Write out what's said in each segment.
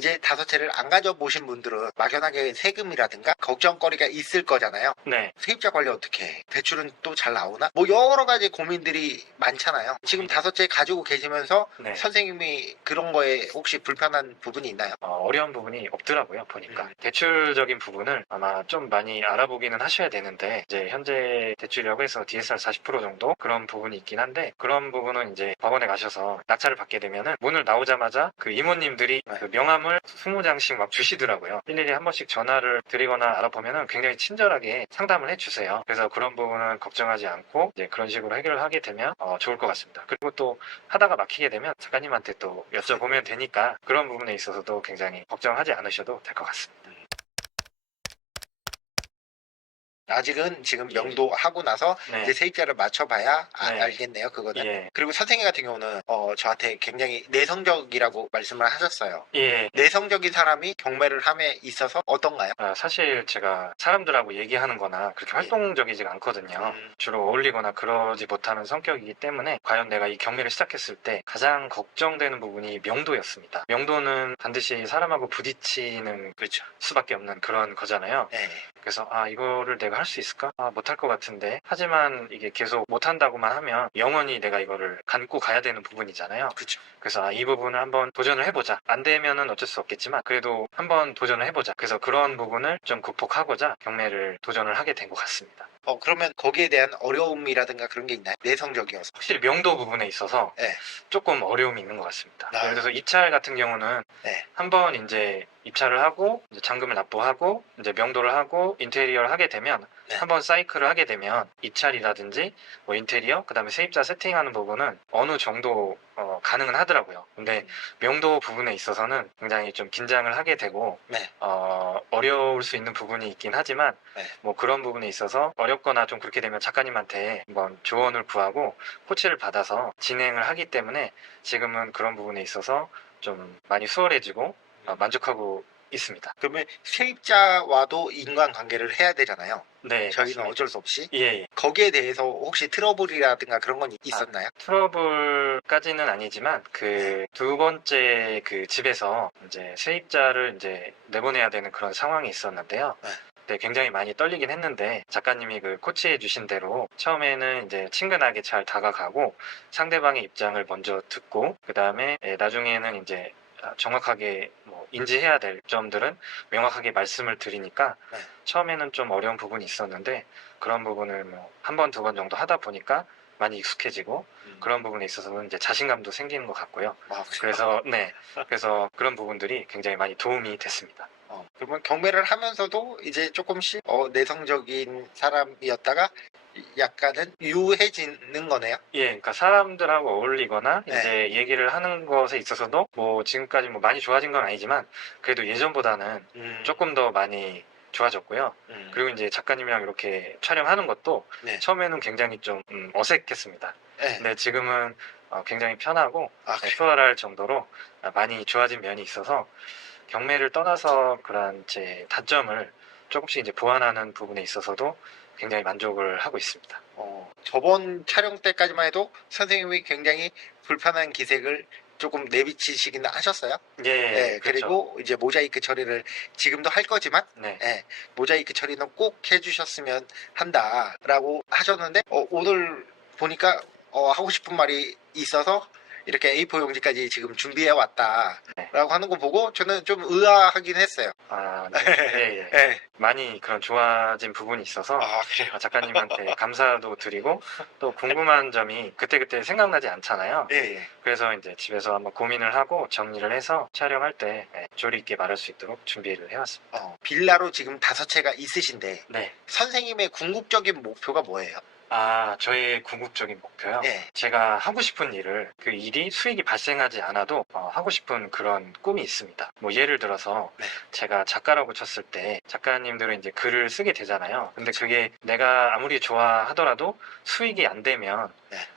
이제 다섯 채를 안 가져보신 분들은 막연하게 세금이라든가 걱정거리가 있을 거잖아요. 네. 세입자 관리 어떻게 해? 대출은 또 잘 나오나? 뭐 여러 가지 고민들이 많잖아요. 지금 다섯 채 가지고 계시면서 네. 선생님이 그런 거에 혹시 불편한 부분이 있나요? 어려운 부분이 없더라고요, 보니까. 대출적인 부분을 아마 좀 많이 알아보기는 하셔야 되는데, 이제 현재 대출이라고 해서 DSR 40% 정도 그런 부분이 있긴 한데, 그런 부분은 이제 법원에 가셔서 낙찰을 받게 되면은 문을 나오자마자 그 이모님들이 그 명함을 20장씩 막 주시더라고요. 일일이 한 번씩 전화를 드리거나 알아보면은 굉장히 친절하게 상담을 해주세요. 그래서 그런 부분은 걱정하지 않고 이제 그런 식으로 해결을 하게 되면 좋을 것 같습니다. 그리고 또 하다가 막히게 되면 작가님한테 또 여쭤보면 되니까 그런 부분에 있어서도 굉장히 걱정하지 않으셔도 될 것 같습니다. 아직은 지금 명도하고 나서 네. 이제 세입자를 맞춰봐야 네. 알겠네요, 그거는. 예. 그리고 선생님 같은 경우는 저한테 굉장히 내성적이라고 말씀을 하셨어요. 예. 내성적인 사람이 경매를 함에 있어서 어떤가요? 사실 제가 사람들하고 얘기하는 거나 그렇게 활동적이지가 않거든요. 주로 어울리거나 그러지 못하는 성격이기 때문에 과연 내가 이 경매를 시작했을 때 가장 걱정되는 부분이 명도였습니다. 명도는 반드시 사람하고 부딪히는 그렇죠. 수밖에 없는 그런 거잖아요. 네. 그래서 이거를 내가 할 수 있을까? 못할 것 같은데. 하지만 이게 계속 못한다고만 하면 영원히 내가 이거를 감고 가야 되는 부분이잖아요. 그렇죠. 그래서 이 부분을 한번 도전을 해보자. 안 되면은 어쩔 수 없겠지만 그래도 한번 도전을 해보자. 그래서 그런 부분을 좀 극복하고자 경매를 도전을 하게 된 것 같습니다. 그러면 거기에 대한 어려움이라든가 그런 게 있나요? 내성적이어서. 확실히 명도 부분에 있어서 네. 조금 어려움이 있는 것 같습니다. 아. 예를 들어서 입찰 같은 경우는 네. 한번 이제 입찰을 하고 이제 잔금을 납부하고 이제 명도를 하고 인테리어를 하게 되면 네. 한번 사이클을 하게 되면 입찰이라든지 뭐 인테리어 그다음에 세입자 세팅하는 부분은 어느 정도 가능은 하더라고요. 근데 명도 부분에 있어서는 굉장히 좀 긴장을 하게 되고 네. 어려울 수 있는 부분이 있긴 하지만 네. 뭐 그런 부분에 있어서 어렵거나 좀 그렇게 되면 작가님한테 한번 조언을 구하고 코치를 받아서 진행을 하기 때문에 지금은 그런 부분에 있어서 좀 많이 수월해지고 만족하고 있습니다. 그러면 세입자와도 인간관계를 해야 되잖아요. 네, 저희는 맞습니다. 어쩔 수 없이. 예. 거기에 대해서 혹시 트러블이라든가 그런 건 있었나요? 트러블까지는 아니지만 그 두 번째 그 집에서 이제 세입자를 이제 내보내야 되는 그런 상황이 있었는데요. 네, 굉장히 많이 떨리긴 했는데 작가님이 그 코치해 주신 대로 처음에는 이제 친근하게 잘 다가가고 상대방의 입장을 먼저 듣고 그 다음에 나중에는 이제 정확하게 뭐 인지해야 될 점들은 명확하게 말씀을 드리니까 처음에는 좀 어려운 부분이 있었는데 그런 부분을 뭐 한 번, 두 번 정도 하다 보니까 많이 익숙해지고 그런 부분에 있어서는 이제 자신감도 생기는 것 같고요. 그래서 그래서 그런 부분들이 굉장히 많이 도움이 됐습니다. 그러면 경매를 하면서도 이제 조금씩 내성적인 사람이었다가 약간은 유해지는 거네요. 예, 그러니까 사람들하고 어울리거나 네. 이제 얘기를 하는 것에 있어서도 뭐 지금까지 뭐 많이 좋아진 건 아니지만 그래도 예전보다는 조금 더 많이 좋아졌고요. 그리고 이제 작가님이랑 이렇게 촬영하는 것도 처음에는 굉장히 좀 어색했습니다. 근데 지금은 굉장히 편하고 수월할 정도로 많이 좋아진 면이 있어서 경매를 떠나서 그런 제 단점을 조금씩 이제 보완하는 부분에 있어서도 굉장히 만족을 하고 있습니다. 저번 촬영 때까지만 해도 선생님이 굉장히 불편한 기색을 조금 내비치시긴 하셨어요. 예, 그렇죠. 그리고 이제 모자이크 처리를 지금도 할 거지만 모자이크 처리는 꼭 해주셨으면 한다라고 하셨는데 오늘 보니까 하고 싶은 말이 있어서 이렇게 A4 용지까지 지금 준비해 왔다라고 하는 거 보고 저는 좀 의아하긴 했어요. 예. 많이 그런 좋아진 부분이 있어서 그래요? 작가님한테 감사도 드리고 또 궁금한 점이 그때그때 생각나지 않잖아요. 그래서 이제 집에서 한번 고민을 하고 정리를 해서 촬영할 때 조리 있게 말할 수 있도록 준비를 해왔습니다. 빌라로 지금 5채가 있으신데 네. 선생님의 궁극적인 목표가 뭐예요? 저의 궁극적인 목표요? 제가 하고 싶은 일을 그 일이 수익이 발생하지 않아도 하고 싶은 그런 꿈이 있습니다. 뭐 예를 들어서 제가 작가라고 쳤을 때 작가님들은 이제 글을 쓰게 되잖아요. 근데 그게 내가 아무리 좋아하더라도 수익이 안 되면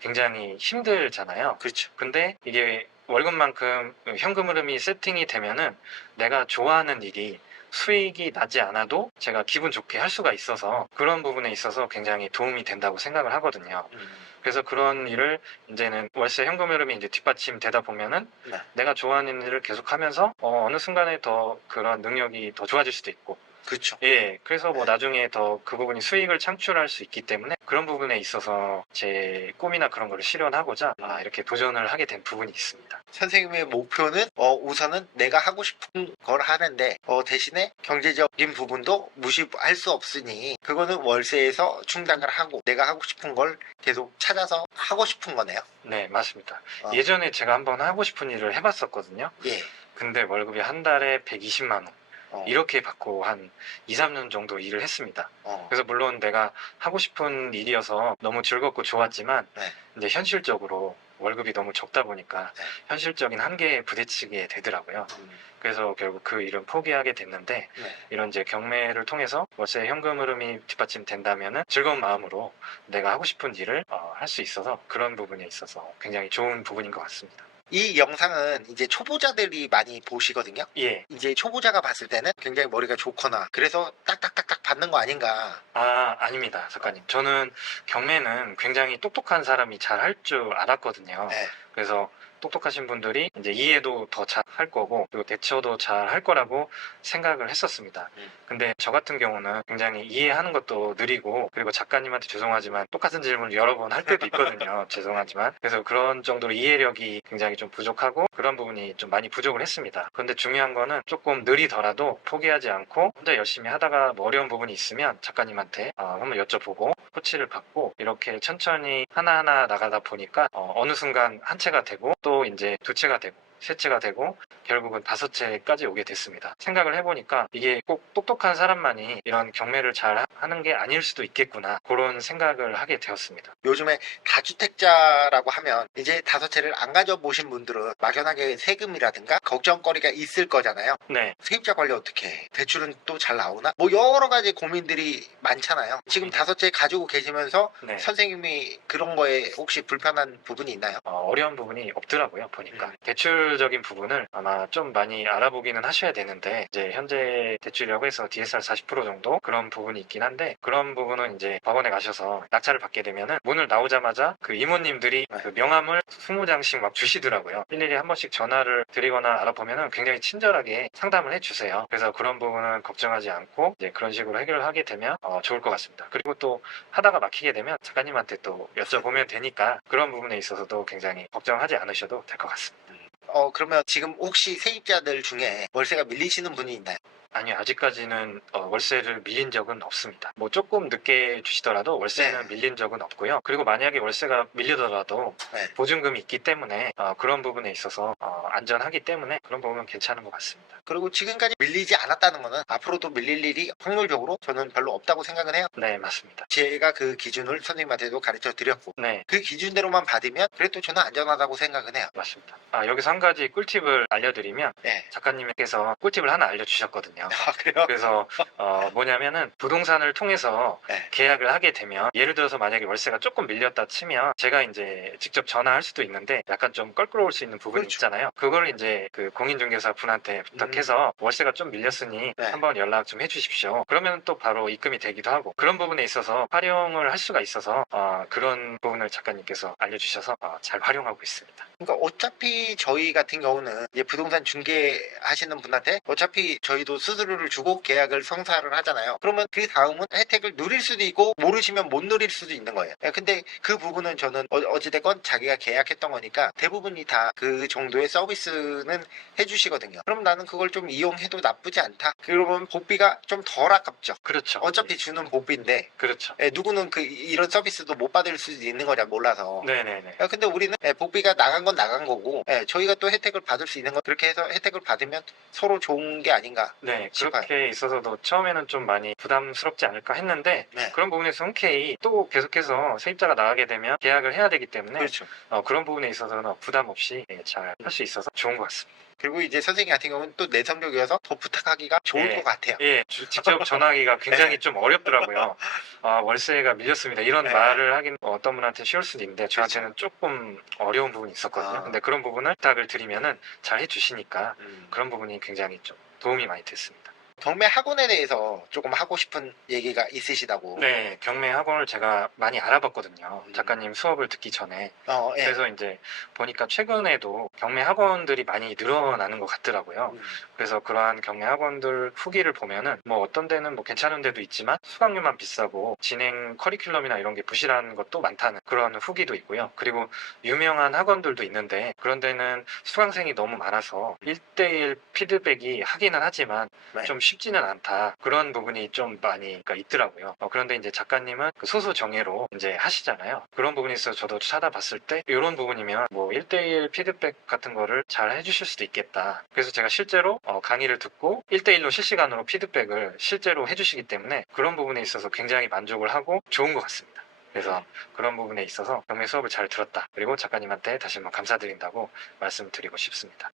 굉장히 힘들잖아요. 그렇죠. 근데 이게 월급만큼 현금 흐름이 세팅이 되면은 내가 좋아하는 일이 수익이 나지 않아도 제가 기분 좋게 할 수가 있어서 그런 부분에 있어서 굉장히 도움이 된다고 생각을 하거든요. 그래서 그런 일을 이제는 월세 현금 흐름이 이제 뒷받침되다 보면은 네. 내가 좋아하는 일을 계속하면서 어느 순간에 더 그런 능력이 더 좋아질 수도 있고 그렇죠. 예, 그래서 뭐 네. 나중에 더 그 부분이 수익을 창출할 수 있기 때문에 그런 부분에 있어서 제 꿈이나 그런 거를 실현하고자 이렇게 도전을 하게 된 부분이 있습니다. 선생님의 목표는 우선은 내가 하고 싶은 걸 하는데 대신에 경제적인 부분도 무시할 수 없으니 그거는 월세에서 충당을 하고 내가 하고 싶은 걸 계속 찾아서 하고 싶은 거네요. 네, 맞습니다. 어. 예전에 제가 한번 하고 싶은 일을 해봤었거든요. 예. 근데 월급이 한 달에 120만 원. 이렇게 받고 한 2, 3년 정도 일을 했습니다. 그래서 물론 내가 하고 싶은 일이어서 너무 즐겁고 좋았지만 네. 이제 현실적으로 월급이 너무 적다 보니까 네. 현실적인 한계에 부딪히게 되더라고요. 그래서 결국 그 일은 포기하게 됐는데 네. 이런 이제 경매를 통해서 월세 현금 흐름이 뒷받침된다면은 즐거운 마음으로 내가 하고 싶은 일을 할 수 있어서 그런 부분에 있어서 굉장히 좋은 부분인 것 같습니다. 이 영상은 이제 초보자들이 많이 보시거든요. 예. 이제 초보자가 봤을 때는 굉장히 머리가 좋거나 그래서 딱딱딱딱 받는 거 아닌가. 아닙니다, 작가님. 저는 경매는 굉장히 똑똑한 사람이 잘 할 줄 알았거든요. 네. 그래서 똑똑하신 분들이 이제 이해도 더 잘 할 거고, 그리고 대처도 잘 할 거라고 생각을 했었습니다. 근데 저 같은 경우는 굉장히 이해하는 것도 느리고, 그리고 작가님한테 죄송하지만 똑같은 질문을 여러 번 할 때도 있거든요. 죄송하지만. 그래서 그런 정도로 이해력이 굉장히 좀 부족하고, 그런 부분이 좀 많이 부족을 했습니다. 그런데 중요한 거는 조금 느리더라도 포기하지 않고, 혼자 열심히 하다가 뭐 어려운 부분이 있으면 작가님한테 한번 여쭤보고, 코치를 받고, 이렇게 천천히 하나하나 나가다 보니까, 어느 순간 한 채가 되고, 또 이제 두 채가 되고, 세 채가 되고 결국은 다섯 채까지 오게 됐습니다. 생각을 해보니까 이게 꼭 똑똑한 사람만이 이런 경매를 잘 하는 게 아닐 수도 있겠구나 그런 생각을 하게 되었습니다. 요즘에 다주택자라고 하면 이제 다섯 채를 안 가져보신 분들은 막연하게 세금이라든가 걱정거리가 있을 거잖아요. 네. 세입자 관리 어떻게 해? 대출은 또 잘 나오나? 뭐 여러 가지 고민들이 많잖아요. 지금 다섯 채 가지고 계시면서 네. 선생님이 그런 거에 혹시 불편한 부분이 있나요? 어려운 부분이 없더라고요, 보니까. 대출적인 부분을 아마 좀 많이 알아보기는 하셔야 되는데, 이제 현재 대출이라고 해서 DSR 40% 정도 그런 부분이 있긴 한데, 그런 부분은 이제 법원에 가셔서 낙찰을 받게 되면은 문을 나오자마자 그 이모님들이 그 명함을 20장씩 막 주시더라고요. 일일이 한 번씩 전화를 드리거나 알아보면은 굉장히 친절하게 상담을 해주세요. 그래서 그런 부분은 걱정하지 않고 이제 그런 식으로 해결을 하게 되면 좋을 것 같습니다. 그리고 또 하다가 막히게 되면 작가님한테 또 여쭤보면 되니까 그런 부분에 있어서도 굉장히 걱정하지 않으셔도 될 것 같습니다. 그러면 지금 혹시 세입자들 중에 월세가 밀리시는 분이 있나요? 아니요, 아직까지는 월세를 밀린 적은 없습니다. 뭐 조금 늦게 주시더라도 월세는 밀린 적은 없고요. 그리고 만약에 월세가 밀리더라도 보증금이 있기 때문에 그런 부분에 있어서 안전하기 때문에 그런 부분은 괜찮은 것 같습니다. 그리고 지금까지 밀리지 않았다는 거는 앞으로도 밀릴 일이 확률적으로 저는 별로 없다고 생각을 해요. 네, 맞습니다. 제가 그 기준을 선생님한테도 가르쳐 드렸고 네, 그 기준대로만 받으면 그래도 저는 안전하다고 생각은 해요. 맞습니다. 여기서 한 가지 꿀팁을 알려드리면 작가님께서 꿀팁을 하나 알려주셨거든요. 그래요? 그래서 뭐냐면은 부동산을 통해서 계약을 하게 되면 예를 들어서 만약에 월세가 조금 밀렸다 치면 제가 이제 직접 전화할 수도 있는데 약간 좀 껄끄러울 수 있는 부분이 있잖아요. 그걸 이제 그 공인중개사 분한테 부탁해서 월세가 좀 밀렸으니 한번 연락 좀 해주십시오. 그러면 또 바로 입금이 되기도 하고 그런 부분에 있어서 활용을 할 수가 있어서 그런 부분을 작가님께서 알려주셔서 잘 활용하고 있습니다. 그러니까 어차피 저희 같은 경우는 이제 부동산 중개하시는 분한테 어차피 저희도 수수료를 주고 계약을 성사를 하잖아요. 그러면 그 다음은 혜택을 누릴 수도 있고 모르시면 못 누릴 수도 있는 거예요. 근데 그 부분은 저는 어찌됐건 자기가 계약했던 거니까 대부분이 다 그 정도의 서비스는 해주시거든요. 그럼 나는 그걸 좀 이용해도 나쁘지 않다. 그러면 복비가 좀 덜 아깝죠. 그렇죠. 어차피 주는 복비인데 그렇죠. 누구는 이런 서비스도 못 받을 수도 있는 거냐 몰라서. 네네네. 근데 우리는 복비가 나간 건 나간 거고 저희가 또 혜택을 받을 수 있는 거 그렇게 해서 혜택을 받으면 서로 좋은 게 아닌가 싶어요. 그렇게 있어서도 처음에는 좀 많이 부담스럽지 않을까 했는데 그런 부분에서 흔쾌히 또 계속해서 세입자가 나가게 되면 계약을 해야 되기 때문에 그렇죠. 그런 부분에 있어서는 부담 없이 잘 할 수 있어서 좋은 것 같습니다. 그리고 이제 선생님 같은 경우는 또 내성적이어서 더 부탁하기가 좋을 것 같아요. 직접 전화하기가 굉장히 좀 어렵더라고요. 월세가 밀렸습니다. 이런 말을 하긴 어떤 분한테 쉬울 수도 있는데 저한테는 조금 어려운 부분이 있었거든요. 근데 그런 부분을 부탁을 드리면은 잘 해주시니까 그런 부분이 굉장히 좀 도움이 많이 됐습니다. 경매 학원에 대해서 조금 하고 싶은 얘기가 있으시다고. 네, 경매 학원을 제가 많이 알아봤거든요. 작가님 수업을 듣기 전에. 예. 그래서 이제 보니까 최근에도 경매 학원들이 많이 늘어나는 것 같더라고요. 그래서 그러한 경매 학원들 후기를 보면은 뭐 어떤 데는 뭐 괜찮은 데도 있지만 수강료만 비싸고 진행 커리큘럼이나 이런 게 부실한 것도 많다는 그런 후기도 있고요. 그리고 유명한 학원들도 있는데 그런 데는 수강생이 너무 많아서 1대1 피드백이 하기는 하지만 네. 좀 쉽지는 않다. 그런 부분이 좀 많이 있더라고요. 그런데 이제 작가님은 그 소수 정예로 이제 하시잖아요. 그런 부분에 있어서 저도 찾아봤을 때 이런 부분이면 뭐 1대1 피드백 같은 거를 잘 해주실 수도 있겠다. 그래서 제가 실제로 강의를 듣고 1대1로 실시간으로 피드백을 실제로 해주시기 때문에 그런 부분에 있어서 굉장히 만족을 하고 좋은 것 같습니다. 그래서 그런 부분에 있어서 경매 수업을 잘 들었다. 그리고 작가님한테 다시 한번 감사드린다고 말씀드리고 싶습니다.